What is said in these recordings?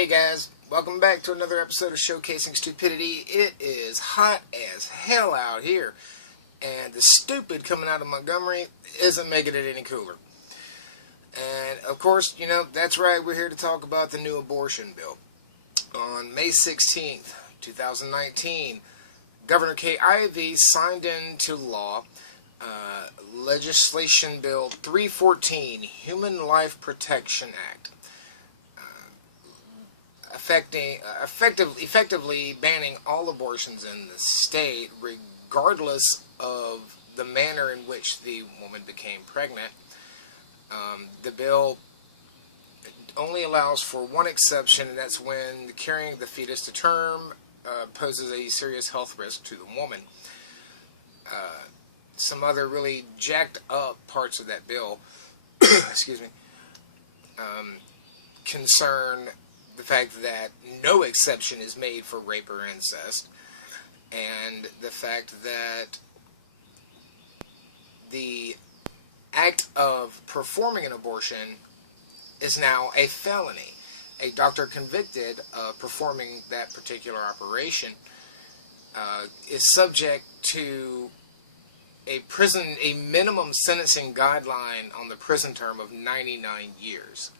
Hey guys, welcome back to another episode of Showcasing Stupidity. It is hot as hell out here, and the stupid coming out of Montgomery isn't making it any cooler. And of course, that's right, we're here to talk about the new abortion bill. On May 16th, 2019, Governor Kay Ivey signed into law legislation bill 314, Human Life Protection Act. Effectively banning all abortions in the state, regardless of the manner in which the woman became pregnant. The bill only allows for one exception, and that's when carrying the fetus to term poses a serious health risk to the woman. Some other really jacked up parts of that bill, excuse me, concern the fact that no exception is made for rape or incest, and the fact that the act of performing an abortion is now a felony. A doctor convicted of performing that particular operation is subject to a minimum sentencing guideline on the prison term of 99 years.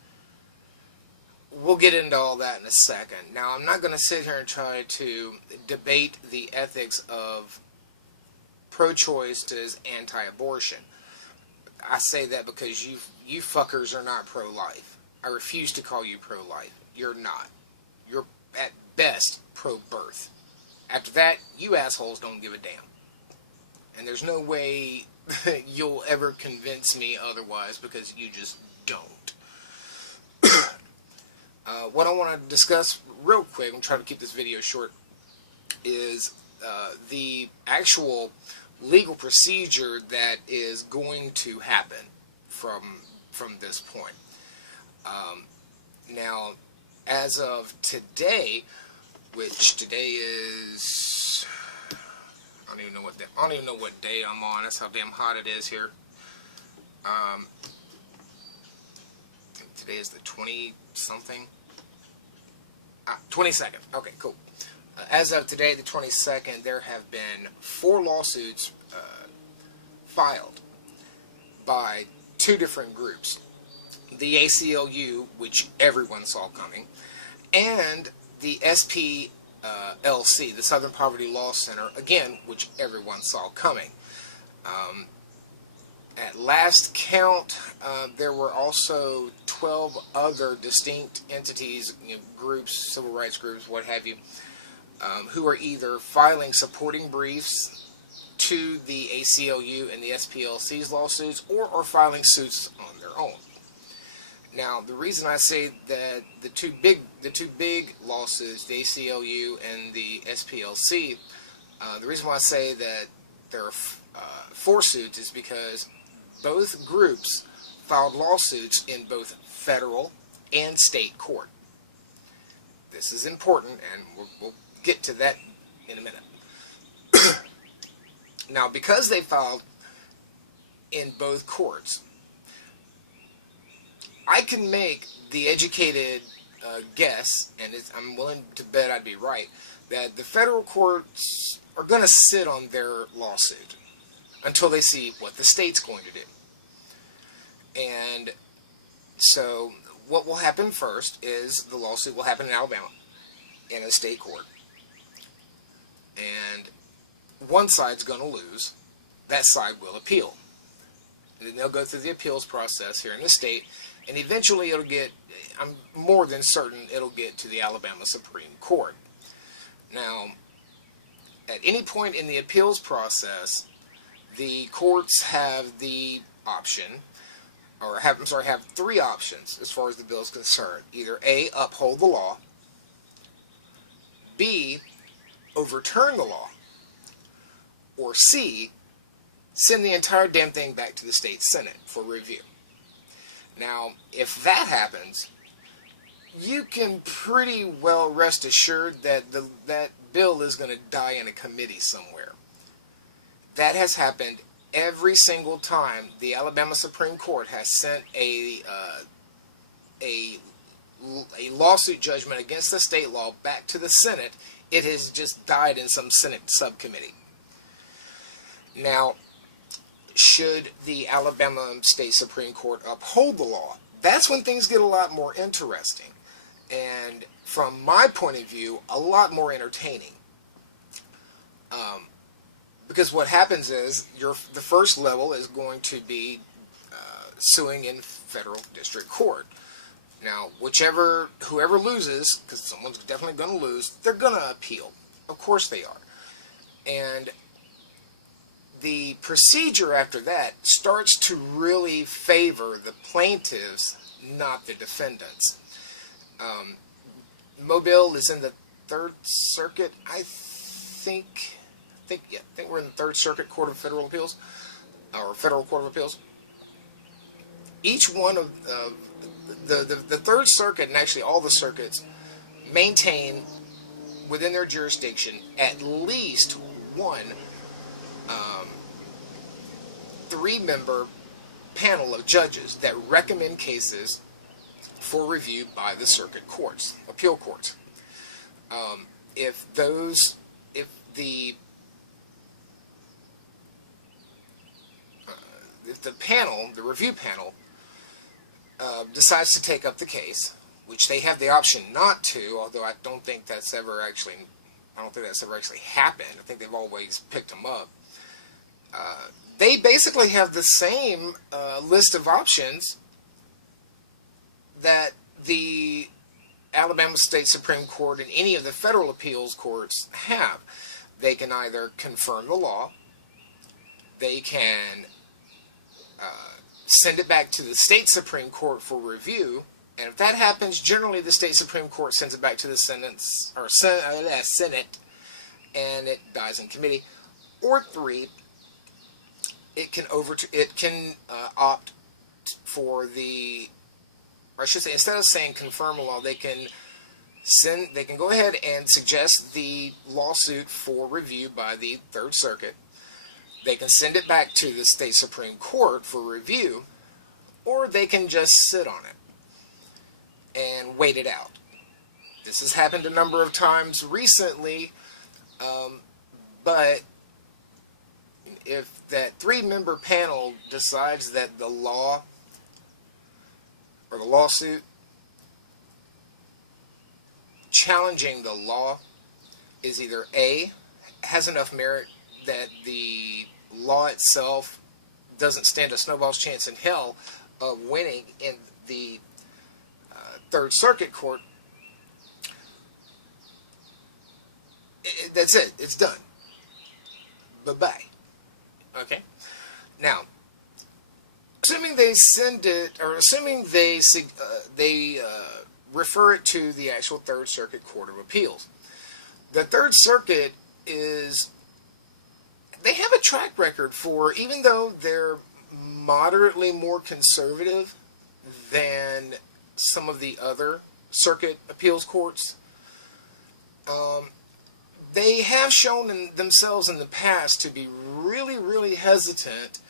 We'll get into all that in a second. Now, I'm not going to sit here and try to debate the ethics of pro-choice versus anti-abortion. I say that because you fuckers are not pro-life. I refuse to call you pro-life. You're not. You're, at best, pro-birth. After that, you assholes don't give a damn. And there's no way you'll ever convince me otherwise, because you just don't. What I want to discuss real quick, I'm trying to keep this video short, is the actual legal procedure that is going to happen from this point. Now, as of today, which today is, I don't even know what day I'm on. That's how damn hot it is here. Today is the 20-something. 22nd. Okay, cool. As of today, the 22nd, there have been 4 lawsuits filed by 2 different groups. The ACLU, which everyone saw coming, and the SPLC, the Southern Poverty Law Center, again, which everyone saw coming. At last count, there were also 12 other distinct entities, groups, civil rights groups, what have you, who are either filing supporting briefs to the ACLU and the SPLC's lawsuits, or are filing suits on their own. Now, the reason I say that the two big lawsuits, the ACLU and the SPLC, the reason why I say that there are 4 suits is because both groups filed lawsuits in both federal and state court. This is important, and we'll get to that in a minute. Now, because they filed in both courts, I can make the educated guess, and I'm willing to bet I'd be right, that the federal courts are going to sit on their lawsuit until they see what the state's going to do. And so what will happen first is the lawsuit will happen in Alabama in a state court. And one side's going to lose. That side will appeal. And then they'll go through the appeals process here in the state, and eventually it'll get, I'm more than certain it'll get to the Alabama Supreme Court. Now, at any point in the appeals process, the courts have the option, or have 3 options as far as the bill is concerned. Either A, uphold the law, B, overturn the law, or C, send the entire damn thing back to the state Senate for review. Now, if that happens, you can pretty well rest assured that that bill is going to die in a committee somewhere. That has happened every single time the Alabama Supreme Court has sent a lawsuit judgment against the state law back to the Senate, it has just died in some Senate subcommittee. Now, should the Alabama State Supreme Court uphold the law, that's when things get a lot more interesting. And from my point of view, a lot more entertaining. Because what happens is the first level is going to be suing in federal district court. Now, whoever loses, because someone's definitely going to lose, they're going to appeal. Of course they are. And the procedure after that starts to really favor the plaintiffs, not the defendants. Mobile is in the Third Circuit, I think we're in the Third Circuit Court of Federal Appeals, or Federal Court of Appeals. Each one of the Third Circuit, and actually all the circuits, maintain within their jurisdiction at least one 3-member panel of judges that recommend cases for review by the circuit courts, appeal courts. If the panel, the review panel, decides to take up the case, which they have the option not to, although I don't think that's ever actually happened. I think they've always picked them up. They basically have the same list of options that the Alabama State Supreme Court and any of the federal appeals courts have. They can either confirm the law, they can send it back to the state Supreme Court for review, and if that happens, generally the state Supreme Court sends it back to the Senate, and it dies in committee. Or 3, it can opt for the, or I should say, instead of saying confirm the law, they can go ahead and suggest the lawsuit for review by the Third Circuit. They can send it back to the state Supreme Court for review, or they can just sit on it and wait it out. This has happened a number of times recently, but if that 3-member panel decides that the law or the lawsuit challenging the law is either A, has enough merit that the law itself doesn't stand a snowball's chance in hell of winning in the Third Circuit Court, that's it. It's done. Bye-bye. Okay? Now, assuming they send it, or assuming they refer it to the actual Third Circuit Court of Appeals, the Third Circuit they have a track record for, even though they're moderately more conservative than some of the other circuit appeals courts, they have shown themselves in the past to be really, really hesitant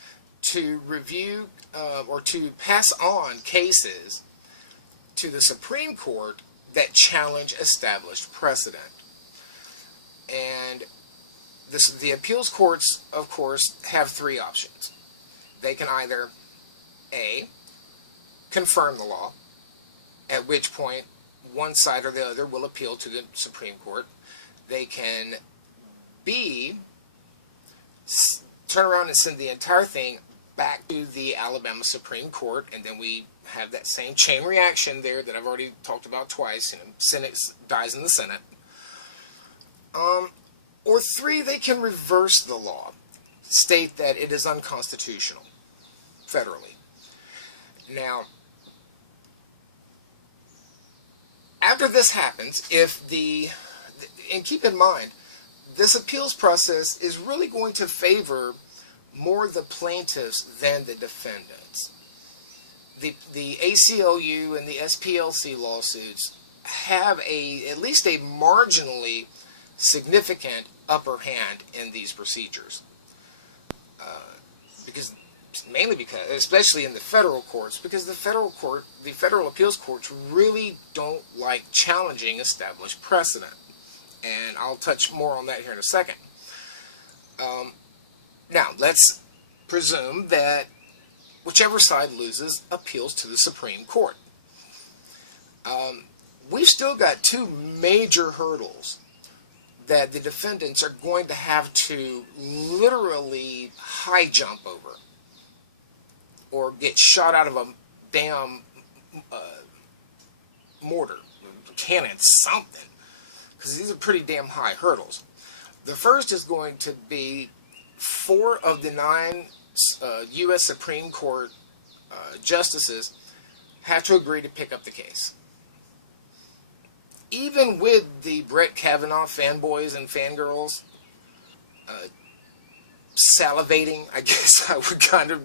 to review or to pass on cases to the Supreme Court that challenge established precedent. And the appeals courts, of course, have 3 options. They can either A, confirm the law, at which point one side or the other will appeal to the Supreme Court. They can B, turn around and send the entire thing back to the Alabama Supreme Court, and then we have that same chain reaction there that I've already talked about twice. Senate dies in the Senate. Or 3, they can reverse the law, state that it is unconstitutional federally. Now, after this happens, and keep in mind, this appeals process is really going to favor more the plaintiffs than the defendants. The ACLU and the SPLC lawsuits have at least a marginally significant upper hand in these procedures, especially in the federal courts, because the federal appeals courts really don't like like challenging established precedent. And I'll touch more on that here in a second. Now, let's presume that whichever side loses appeals to the Supreme Court. We've still got two major hurdles that the defendants are going to have to literally high jump over, or get shot out of a damn mortar, cannon, something, because these are pretty damn high hurdles. The first is going to be 4 of the 9 U.S. Supreme Court justices have to agree to pick up the case. Even with the Brett Kavanaugh fanboys and fangirls salivating, I guess I would kind of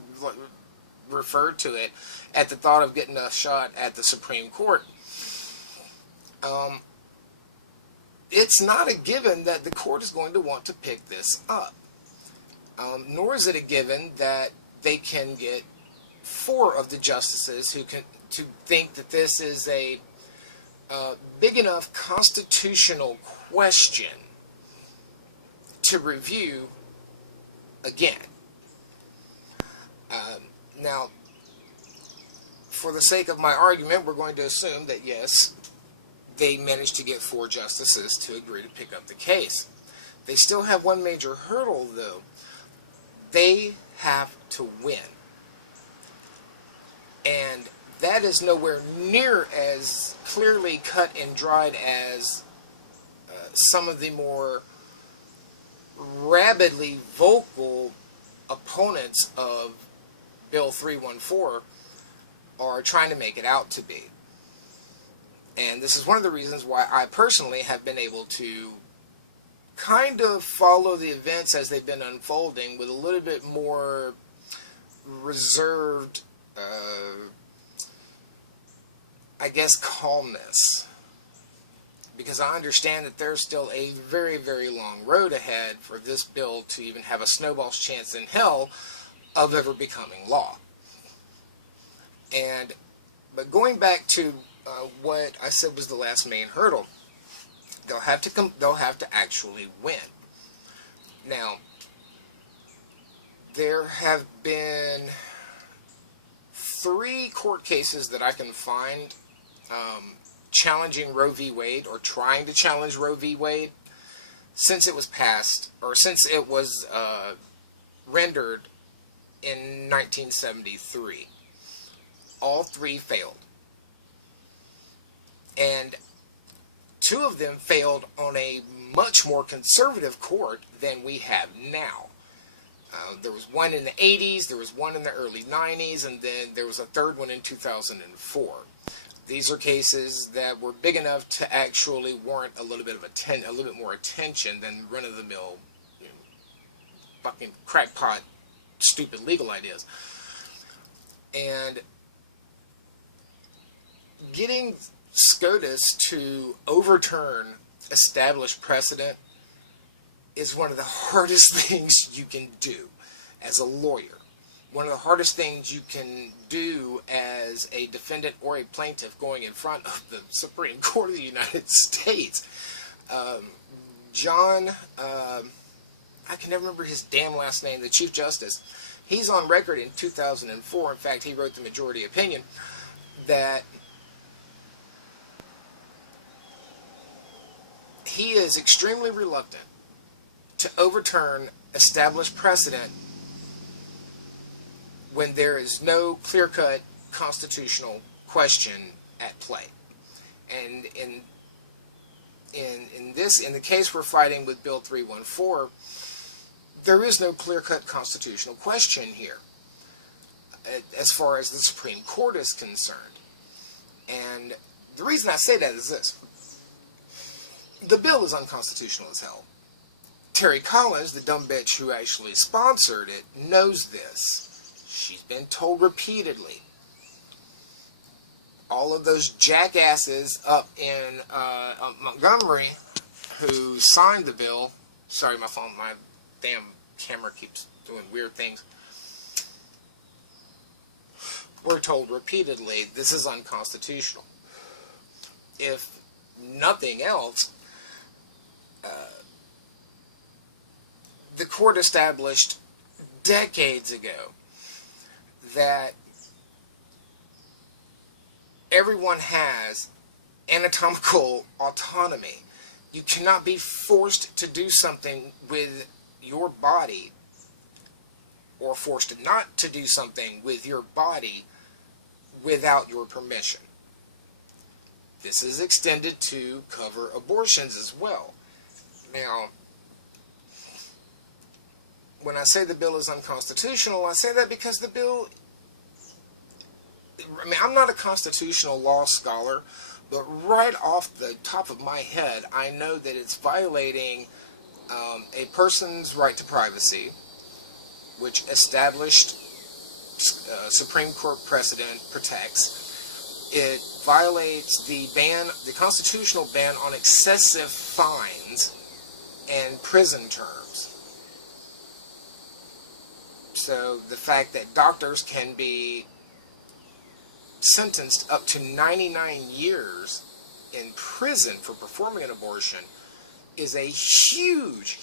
refer to it, at the thought of getting a shot at the Supreme Court, it's not a given that the court is going to want to pick this up. Nor is it a given that they can get 4 of the justices who can to think that this is a big enough constitutional question to review again. Now, for the sake of my argument, we're going to assume that yes, they managed to get 4 justices to agree to pick up the case. They still have one major hurdle, though. They have to win. And that is nowhere near as clearly cut and dried as some of the more rabidly vocal opponents of Bill 314 are trying to make it out to be. And this is one of the reasons why I personally have been able to kind of follow the events as they've been unfolding with a little bit more reserved, I guess, calmness. Because I understand that there's still a very, very long road ahead for this bill to even have a snowball's chance in hell of ever becoming law. But going back to what I said was the last main hurdle, they'll have to actually win. Now, there have been 3 court cases that I can find challenging Roe v. Wade, or trying to challenge Roe v. Wade, since it was passed, or since it was rendered in 1973. All 3 failed. And 2 of them failed on a much more conservative court than we have now. There was one in the 80s, there was one in the early 90s, and then there was a 3rd one in 2004. These are cases that were big enough to actually warrant a little bit more attention than run-of-the-mill, fucking crackpot, stupid legal ideas. And getting SCOTUS to overturn established precedent is one of the hardest things you can do as a lawyer. One of the hardest things you can do as a defendant or a plaintiff going in front of the Supreme Court of the United States. John, I can never remember his damn last name, the Chief Justice, he's on record in 2004, in fact he wrote the majority opinion, that he is extremely reluctant to overturn established precedent when there is no clear-cut constitutional question at play. And in the case we're fighting with Bill 314, there is no clear-cut constitutional question here as far as the Supreme Court is concerned. And the reason I say that is this. The bill is unconstitutional as hell. Terry Collins, the dumb bitch who actually sponsored it, knows this. She's been told repeatedly. All of those jackasses up in Montgomery who signed the bill, sorry my damn camera keeps doing weird things, were told repeatedly this is unconstitutional. if nothing else, the court established decades ago that everyone has anatomical autonomy. You cannot be forced to do something with your body, or forced not to do something with your body without your permission. This is extended to cover abortions as well. Now, when I say the bill is unconstitutional, I say that because the bill, I mean, I'm not a constitutional law scholar, but right off the top of my head, I know that it's violating a person's right to privacy, which established Supreme Court precedent protects. It violates the constitutional ban on excessive fines and prison terms. So the fact that doctors can be sentenced up to 99 years in prison for performing an abortion is a huge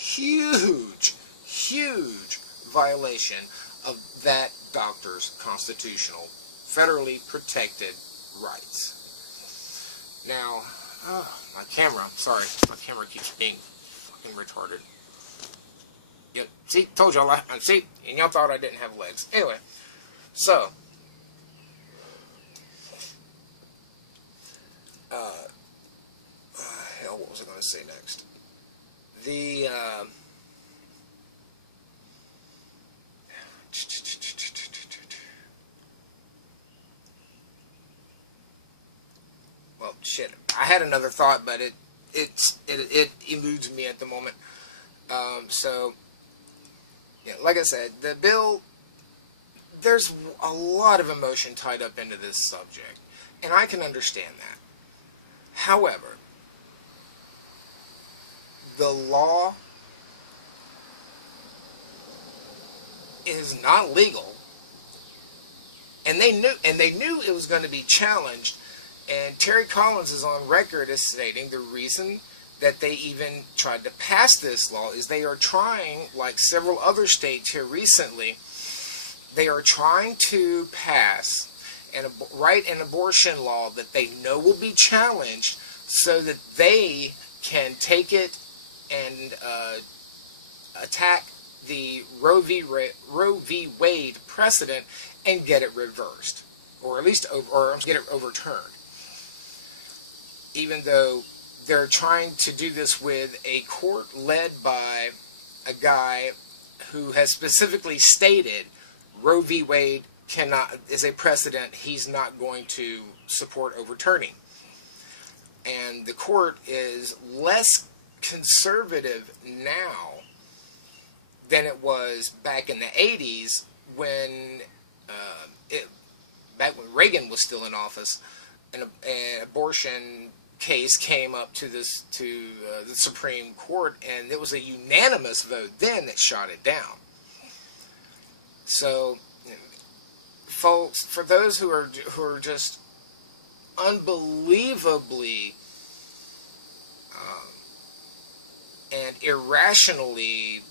violation of that doctor's constitutional, federally protected rights. Now, my camera, sorry, my camera keeps being fucking retarded. Yep, see, told y'all, see, and y'all thought I didn't have legs. Anyway, so, hell, what was I going to say next? Well, shit, I had another thought, but it eludes me at the moment. So, yeah, like I said, the bill, there's a lot of emotion tied up into this subject, and I can understand that. However, the law is not legal, and they knew it was going to be challenged. And Terry Collins is on record as stating the reason that they even tried to pass this law is they are trying, like several other states here recently, they are trying to pass an abortion law that they know will be challenged so that they can take it and attack the Roe v. Wade precedent and get it reversed, or at least get it overturned. Even though they're trying to do this with a court led by a guy who has specifically stated Roe v. Wade is a precedent he's not going to support overturning. And the court is less conservative now than it was back in the 80s when back when Reagan was still in office. An abortion case came up to the Supreme Court, and it was a unanimous vote then that shot it down. So, folks, for those who are just unbelievably and irrationally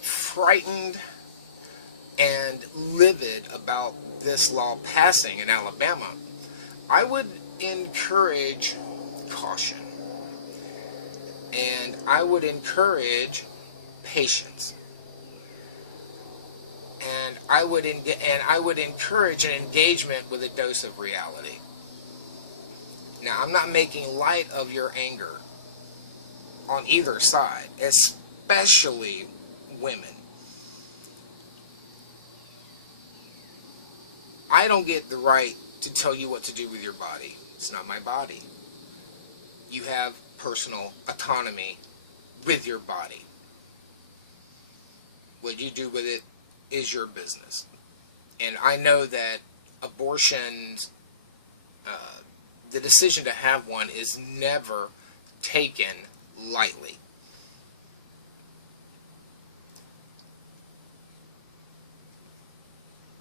frightened and livid about this law passing in Alabama, I would encourage caution, and I would encourage patience, and I would encourage an engagement with a dose of reality. Now, I'm not making light of your anger on either side, especially women. I don't get the right to tell you what to do with your body. It's not my body. You have personal autonomy with your body. What you do with it is your business. And I know that abortions, the decision to have one is never taken lightly.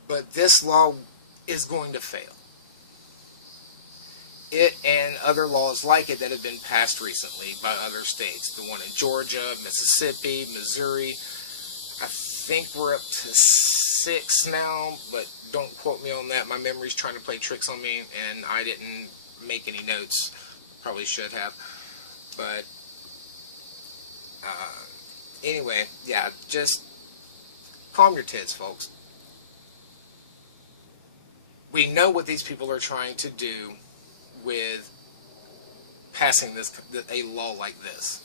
But this law is going to fail. and other laws like it that have been passed recently by other states. The one in Georgia, Mississippi, Missouri. I think we're up to 6 now, but don't quote me on that. My memory's trying to play tricks on me, and I didn't make any notes. Probably should have. But anyway, yeah, just calm your tits, folks. We know what these people are trying to do with passing a law like this.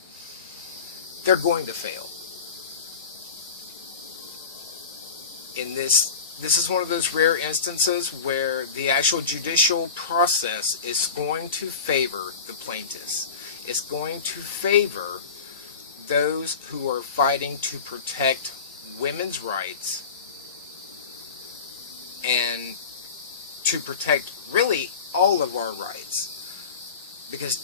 They're going to fail. In this is one of those rare instances where the actual judicial process is going to favor the plaintiffs. It's going to favor those who are fighting to protect women's rights and to protect really all of our rights. Because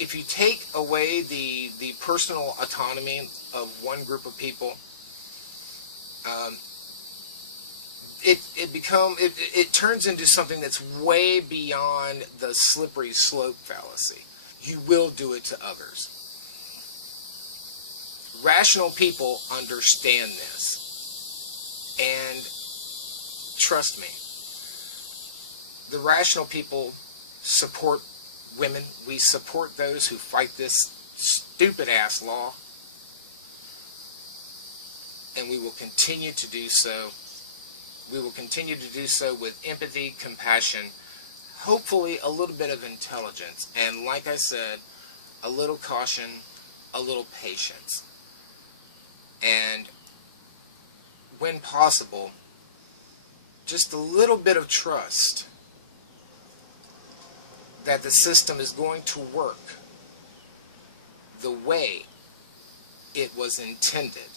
if you take away the personal autonomy of one group of people, it turns into something that's way beyond the slippery slope fallacy. You will do it to others. Rational people understand this, and trust me, the rational people support women. We support those who fight this stupid ass law, and we will continue to do so. We will continue to do so with empathy, compassion, hopefully a little bit of intelligence, and like I said, a little caution, a little patience, and when possible, just a little bit of trust that the system is going to work the way it was intended.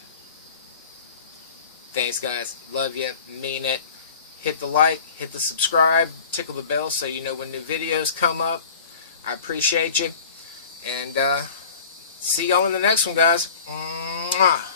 Thanks, guys. Love you. Mean it. Hit the like, hit the subscribe, tickle the bell so you know when new videos come up. I appreciate you. And see y'all in the next one, guys. Mwah.